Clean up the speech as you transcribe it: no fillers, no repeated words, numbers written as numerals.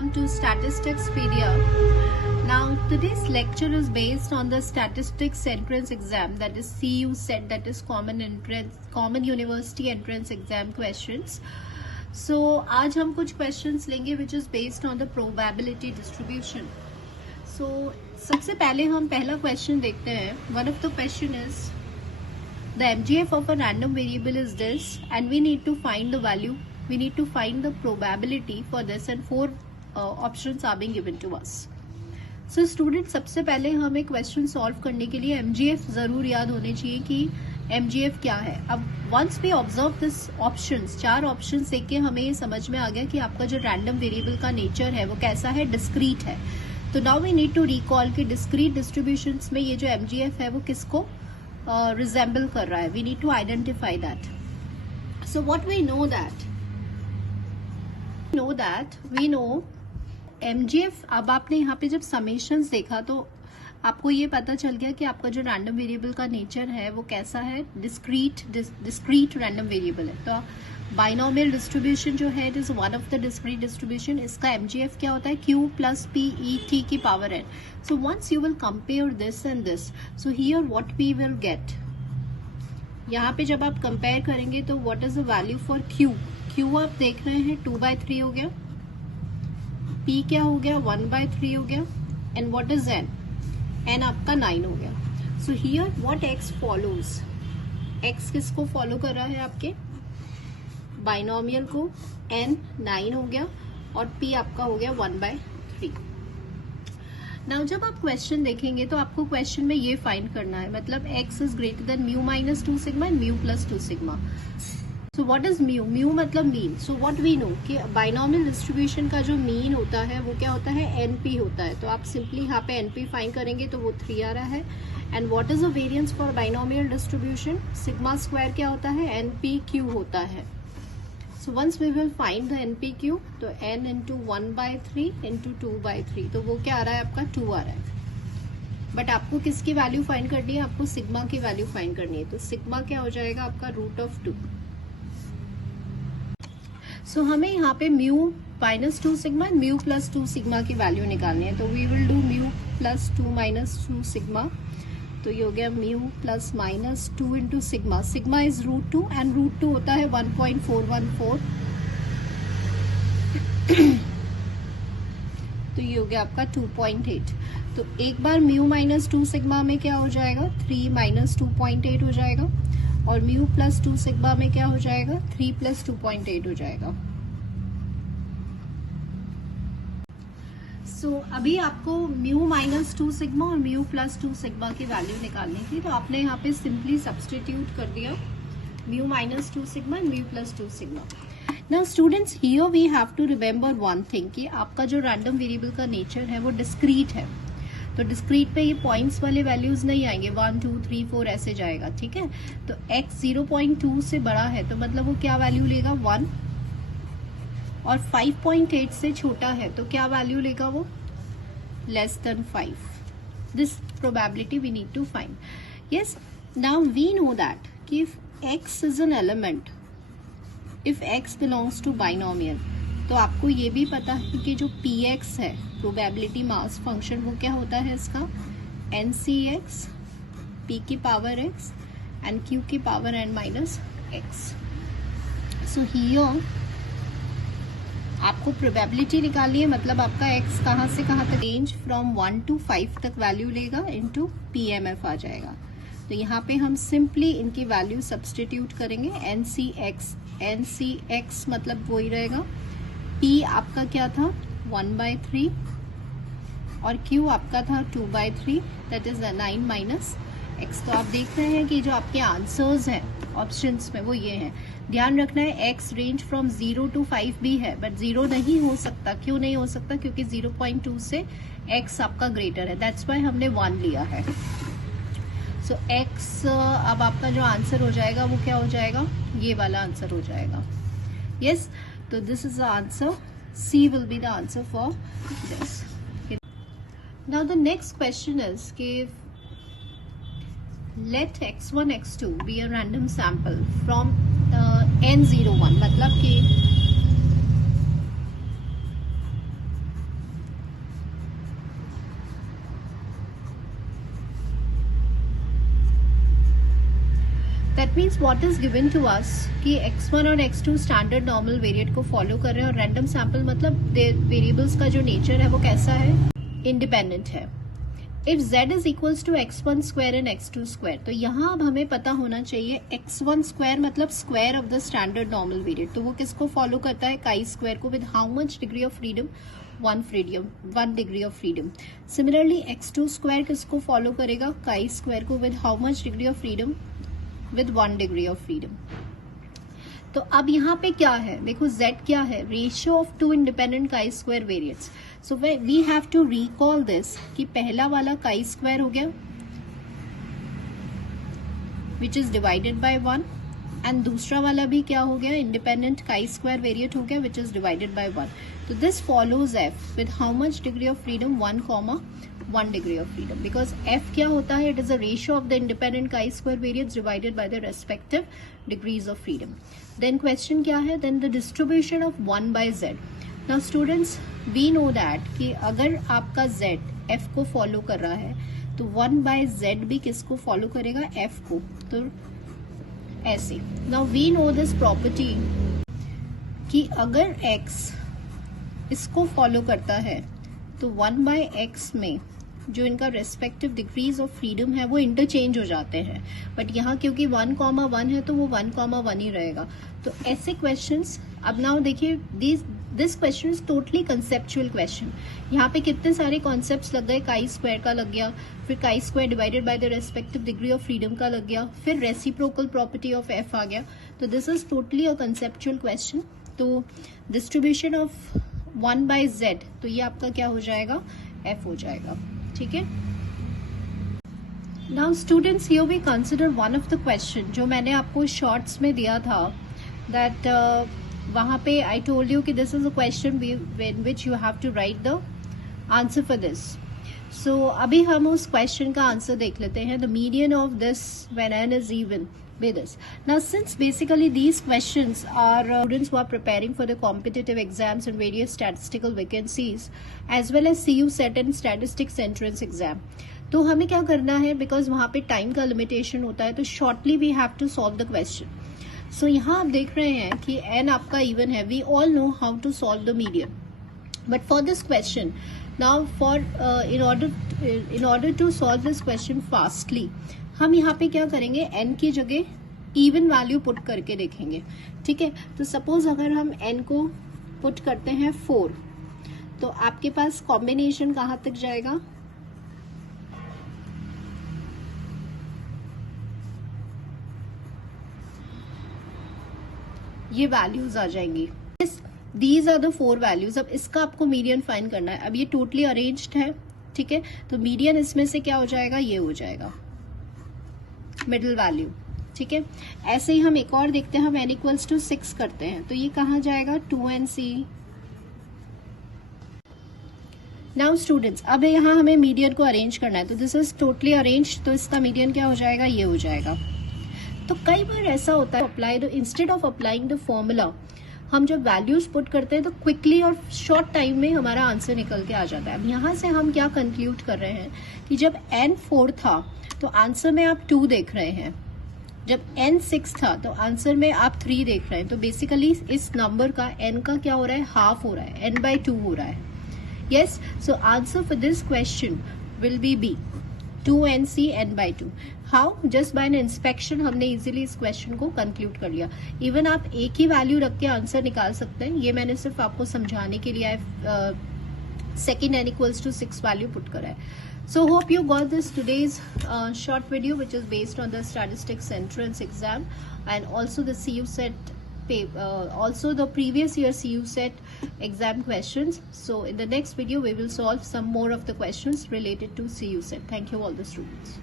welcome to Statisticspedia. Now today's lecture is based on the statistics entrance exam, that is CU set, that is common university entrance exam questions. So आज हम कुछ questions लेंगे which is based on the probability distribution. So सबसे पहले हम पहला question देखते हैं. One of the question is the MGF of a random variable is this and we need to find the value. We need to find the probability for this and four options are being given to us. So students, सबसे पहले हमें question solve करने के लिए MGF जरूर याद होने चाहिए कि MGF क्या है. अब once we observe this options, चार ऑप्शंस देख के हमें ये समझ में आ गया कि आपका जो रैंडम वेरिएबल का नेचर है वो कैसा है, डिस्क्रीट है. तो now we need to recall कि डिस्क्रीट डिस्ट्रीब्यूशंस में ये जो MGF है वो किसको रिजेंबल कर रहा है. We need to identify that. So what we know that we know MGF. अब आपने यहाँ पे जब समेशंस देखा तो आपको ये पता चल गया कि आपका जो रैंडम वेरिएबल का नेचर है वो कैसा है, डिस्क्रीट रैंडम वेरिएबल है. तो बाइनोमियल डिस्ट्रीब्यूशन जो है it is one of the discrete distribution. इसका MGF क्या होता है, Q plus P E T की power n. So once you will compare this and this, so here what we will get, यहाँ पे जब आप कंपेयर करेंगे तो what is the value for Q आप देख रहे हैं 2/3 हो गया, P क्या हो गया 1/3 हो गया, एंड व्हाट इज n आपका 9 हो गया. सो here what x follows, x किसको फॉलो कर रहा है, आपके बाइनोमियल को. n 9 हो गया और p आपका हो गया 1/3. नाउ जब आप क्वेश्चन देखेंगे तो आपको क्वेश्चन में ये फाइंड करना है, मतलब x is greater than mu minus 2 sigma and mu plus 2 sigma. So what is mu, mu मतलब mean. So what we know कि बाइनोमियल डिस्ट्रीब्यूशन का जो मीन होता है वो क्या होता है, NP होता है. तो आप सिंपली यहाँ पे NP फाइंड करेंगे तो वो 3 आ रहा है. And what is the variance for binomial distribution, sigma square क्या होता है, NPQ होता है. So once we will find the NPQ, तो n इंटू 1/3 इंटू 2/3, तो वो क्या आ रहा है आपका 2 आ रहा है. बट आपको किसकी वैल्यू फाइंड करनी है, आपको सिग्मा की वैल्यू फाइंड करनी है. तो सिग्मा क्या हो जाएगा आपका √2. सो हमें यहाँ पे mu minus 2 sigma and mu plus 2 sigma की वैल्यू निकालनी है. तो we will do mu plus 2 minus 2 sigma. तो ये हो गया mu plus minus 2 into sigma. Sigma is √2 and √2 होता है 1.414. तो ये हो गया आपका 2.8. तो एक बार म्यू माइनस 2 सिग्मा में क्या हो जाएगा, 3 माइनस 2.8 हो जाएगा. और म्यू प्लस 2 सिग्मा में क्या हो जाएगा, 3 प्लस 2.8 हो जाएगा. सो अभी आपको म्यू माइनस 2 सिग्मा और म्यू प्लस 2 सिग्मा की वैल्यू निकालनी थी. तो आपने यहाँ पे सिंपली सब्सटीट्यूट कर दिया mu minus 2 sigma and mu plus 2 sigma. Now students, here we have to remember one thing कि आपका जो रैंडम वेरिएबल का नेचर है वो डिस्क्रीट है. तो डिस्क्रीट पे ये पॉइंट्स वाले वैल्यूज नहीं आएंगे, 1 2 3 4 ऐसे जाएगा. ठीक है, तो x 0.2 से बड़ा है तो मतलब वो क्या वैल्यू लेगा, 1. और 5.8 से छोटा है तो क्या वैल्यू लेगा, वो less than 5. This probability we need to find. Yes, now we know that कि if x is an element, if x belongs to binomial, तो आपको ये भी पता है कि जो px है, प्रोबेबिलिटी मास फंक्शन, वो क्या होता है इसका, NCx, p की पावर x एंड q की power n minus x. So here आपको प्रोबेबिलिटी निकालनी है, मतलब आपका x कहाँ से कहाँ तक, रेंज फ्रॉम 1 to 5 तक वैल्यू लेगा इनटू PMF आ जाएगा. तो यहाँ पे हम सिंपली इनकी वैल्यू सब्सटीट्यूट करेंगे. NCx मतलब वही रहेगा, P आपका क्या था 1/3 और Q आपका था 2/3, दैट इज 9 माइनस x. तो आप देख रहे हैं कि जो आपके आंसर्स हैं ऑप्शंस में वो ये हैं. ध्यान रखना है x रेंज फ्रॉम 0 to 5 भी है, बट 0 नहीं हो सकता. क्यों नहीं हो सकता, क्योंकि 0.2 से x आपका ग्रेटर है, दैट्स वाई हमने 1 लिया है. सो x अब आपका जो आंसर हो जाएगा वो क्या हो जाएगा, ये वाला आंसर हो जाएगा. यस, तो this is the answer. C will be the answer for this. Now the next question is कि let x1 x2 be a random sample from n01, मतलब कि that means what is given to us कि x1 और x2 standard normal variate को follow कर रहे हैं, और रैंडम सैंपल मतलब वेरिएबल्स का जो नेचर है वो कैसा है, इंडिपेंडेंट है. If z is equals to x1 square and x2 square, तो यहाँ अब हमें पता होना चाहिए x1 स्क्वायर मतलब square of the standard normal variate. तो वो किसको फॉलो करता है, काई स्क्वायर को, with how much degree of freedom, 1 degree of freedom. Similarly x2 square किसको फॉलो करेगा, काई स्क्वायर को, with how much degree of freedom, with 1 degree of freedom. तो अब यहाँ पे क्या है, देखो z क्या है, ratio of two independent chi square variates. So we have to recall this कि पहला वाला काई स्क्वायर हो गया which is divided by 1, and दूसरा वाला भी क्या हो गया, इंडिपेंडेंट काई स्क्वायर वेरिएट हो गया विच इज डिवाइडेड बाय 1. तो this follows f with how much degree of freedom, 1 degree of freedom, because f क्या होता है, it is a ratio of the independent chi square variates divided by the respective degrees of freedom. Then question क्या है, then the distribution of 1 by z. Now students we know that कि अगर आपका z f को follow कर रहा है तो 1 बाय z भी किसको फॉलो करेगा, f को. तो ऐसे now we know this property कि अगर x इसको फॉलो करता है तो 1 बाय x में जो इनका रेस्पेक्टिव डिग्रीज ऑफ फ्रीडम है वो इंटरचेंज हो जाते हैं, बट यहाँ क्योंकि 1,1 है तो वो 1,1 ही रहेगा. तो ऐसे क्वेश्चंस, अब नाउ देखिए this question is totally conceptual question. यहाँ पे कितने सारे कॉन्सेप्ट्स लग गए, काई स्क्वायर का लग गया, फिर chi square divided by the respective degree of freedom का लग गया, फिर रेसिप्रोकल प्रॉपर्टी ऑफ f आ गया. तो this is totally a conceptual question. तो डिस्ट्रीब्यूशन ऑफ 1 बाय z, तो ये आपका क्या हो जाएगा, f हो जाएगा. ठीक है. Now students here we consider one of the question जो मैंने आपको शॉर्ट्स में दिया था, दैट वहां पे आई टोल्ड यू कि this is a question in which you have to write the answer for this. So अभी हम उस क्वेश्चन का आंसर देख लेते हैं. The median of this when n is even with this. Now since basically these questions are students who are preparing for the competitive exams and various statistical vacancies as well as CU set and statistics entrance exam, तो हमें क्या करना है, because वहां पे time का limitation होता है, तो shortly we have to solve the question. So यहाँ आप देख रहे हैं कि n आपका इवन है, we all know how to solve the median, but for this question now for in order to solve this question fastly, हम यहाँ पे क्या करेंगे, n की जगह इवन वैल्यू पुट करके देखेंगे. ठीक है. तो सपोज अगर हम n को पुट करते हैं 4, तो आपके पास कॉम्बिनेशन कहां तक जाएगा, ये वैल्यूज आ जाएंगी. These are the 4 values. अब इसका आपको मीडियन फाइंड करना है. अब ये टोटली अरेंज्ड है. ठीक है. तो मीडियन इसमें से क्या हो जाएगा, ये हो जाएगा मिडिल वैल्यू. ठीक है. ऐसे ही हम एक और देखते हैं, हम n इक्वल्स टू 6 करते हैं, तो ये कहां जाएगा, 2nc. नाउ स्टूडेंट्स अब यहाँ हमें मीडियन को अरेंज करना है, तो दिस इज टोटली अरेंज, तो इसका मीडियन क्या हो जाएगा, ये हो जाएगा. तो कई बार ऐसा होता है, apply the instead of applying the formula, हम जब वैल्यूज पुट करते हैं तो क्विकली और शॉर्ट टाइम में हमारा आंसर निकल के आ जाता है. अब यहाँ से हम क्या कंक्लूड कर रहे हैं कि जब n 4 था तो आंसर में आप 2 देख रहे हैं, जब n 6 था तो आंसर में आप 3 देख रहे हैं. तो बेसिकली इस नंबर का n का क्या हो रहा है, हाफ हो रहा है, n/2 हो रहा है. Yes. So answer for this question will be B, 2nc n/2. How, just by an inspection हमने इजीली इस क्वेश्चन को कंक्लूड कर लिया. इवन आप एक ही वैल्यू रख के आंसर निकाल सकते हैं. ये मैंने सिर्फ आपको समझाने के लिए second n equals to 6 value put करा है. So hope you got this today's short video which is based on the statistics entrance exam and also the CU set also the previous year CU set exam questions. So in the next video we will solve some more of the questions related to CU set. Thank you all the students.